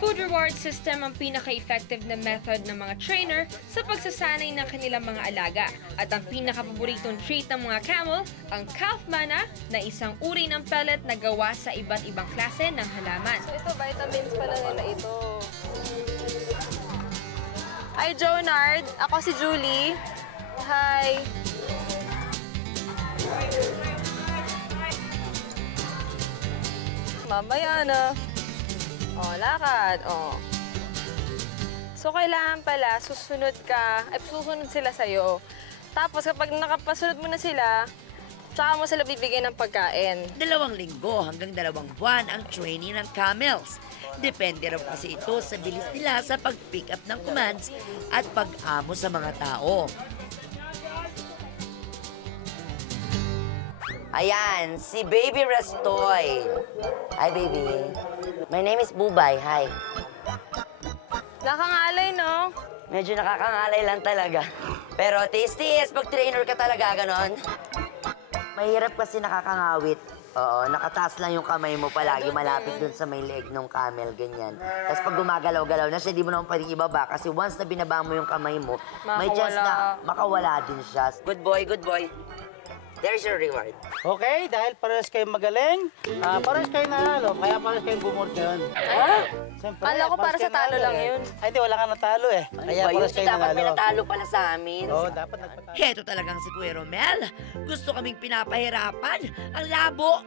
Food reward system ang pinaka-effective na method ng mga trainer sa pagsasanay ng kanilang mga alaga. At ang pinaka-paboritong treat ng mga camel, ang calf manna na isang uri ng pellet na gawa sa iba't ibang klase ng halaman. So ito, vitamins pala nila ito. Hi, Jonard. Ako si Julie. Hi. Mamaya na. Oh, lakad. Oh. So, kailangan pala, susunod ka, ay susunod sila sa'yo. Tapos, kapag nakapasunod mo na sila, tsaka mo sila bibigyan ng pagkain. 2 linggo hanggang 2 buwan ang training ng camels. Depende rin kasi ito sa bilis nila sa pag-pick up ng commands at pag-amo sa mga tao. Ayan, si Baby Restoy. Hi, baby. My name is Bubay. Hi. Nakangalay, no? Medyo nakakangalay lang talaga. Pero tiis-tiis, pag trainer ka talaga, ganon. Mahirap kasi nakakangawit. Oo, nakataas lang yung kamay mo palagi, malapit dun sa may leg ng camel, ganyan. Tapos pag gumagalaw-galaw na siya, di mo naman pwedeng ibaba kasi once na binaba mo yung kamay mo, may chance na makawala din siya. Good boy, good boy. There's your reward. Okay, dahil parehas kayong magaling, parehas kayo nanalo, kaya parehas kayong bumod ngayon. Siyempre, Kala ko para sa talo lang yun. Ay, di, wala ka natalo eh. Kaya parehas kayo Dapat may nanalo. natalo pala sa amin. Oo, dapat nagpatalo. Heto talagang si Kuya Romel. Gusto kaming pinapahirapan. Ang labo.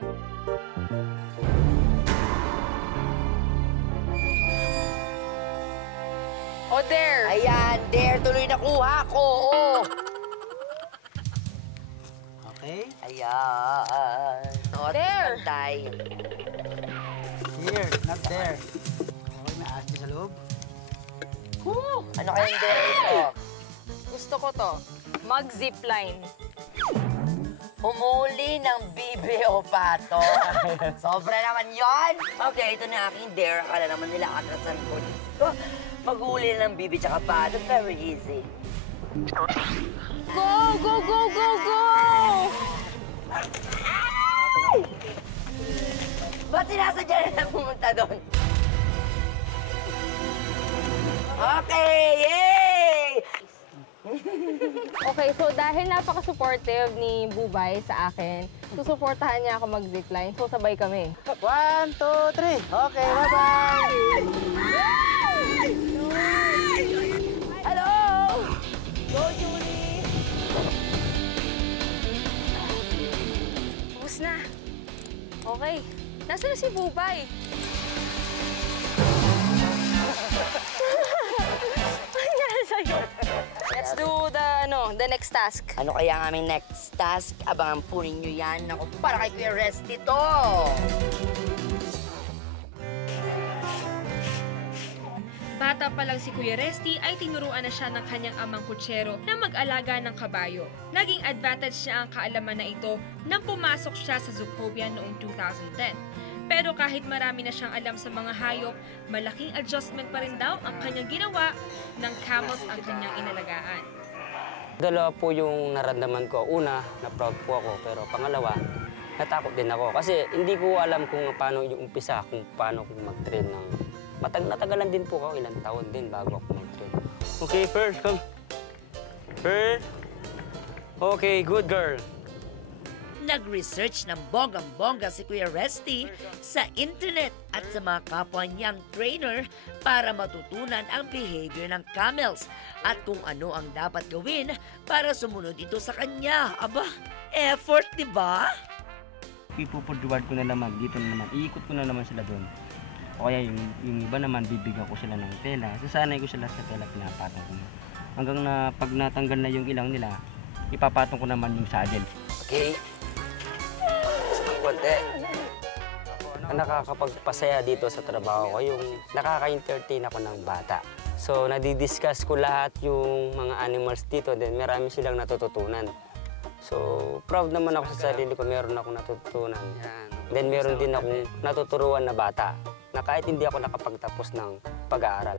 Oh, there. Ayan, there, tuloy na kuha ko. Oh. Okay, Ayan. O, There. pantay. here, not there. Okay, may asti sa loob. Ano kayang there ito? Gusto ko to. Mag-zipline. Humuli ng bibe o pato. Sobra naman yon. Okay, ito na aking dare. Akala naman nila atrasan ko. Maghuli ng bibe tsaka pato. Very easy. Go, go, go, go, go! Ba't sinasadya nila pumunta doon? Okay, yay! Okay, so dahil napaka-supportive ni Bubay sa akin, susuportahan niya ako mag-zipline. So sabay kami. 1, 2, 3. Okay, bye-bye! Hello! Go, Julie! Tapos na. Okay. Nasaan na si Bubay? Ano nangyari sa'yo? Let's do the next task. Ano kaya ang aming next task? Abangan po ninyo yan. Ako, para kay Kuya Resty to! Bata pa lang si Kuya Resty ay tinuruan na siya ng kanyang amang kutsero na mag-alaga ng kabayo. Naging advantage niya ang kaalaman na ito nang pumasok siya sa Zootopia noong 2010. Pero kahit marami na siyang alam sa mga hayop, malaking adjustment pa rin daw ang kanyang ginawa ng camels ang kanyang inalagaan. Dalawa po yung naramdaman ko. Una, na-proud po ako. Pero pangalawa, natakot din ako. Kasi hindi ko alam kung paano yung umpisa, kung paano ko mag-train ng... Natagalan din po ako, ilang taon din bago ako mag-train. Okay, Pearl, come. Pearl. Okay, good girl. Nag-research ng bonggang-bongga si Kuya Resty sa internet at sa mga kapwa niyang trainer para matutunan ang behavior ng camels at kung ano ang dapat gawin para sumunod ito sa kanya. Aba, effort, di ba? Ipo-reward ko na naman, dito na naman, iikot ko na naman sila doon. O kaya yung iba naman, bibigyan ko sila ng tela. Sasanay ko sila sa tela, pinapatong ko. Hanggang na pag natanggal na yung ilang nila, ipapatong ko naman yung saddle. Okay. Konti. Ang nakakapagpasaya dito sa trabaho ko, yung nakaka-entertain ako ng bata. So, nadidiscuss ko lahat yung mga animals dito, then marami silang natututunan. So, proud naman ako sa sarili ko, meron akong natutunan. Then meron din akong natuturuan na bata na kahit hindi ako nakapagtapos ng pag-aaral.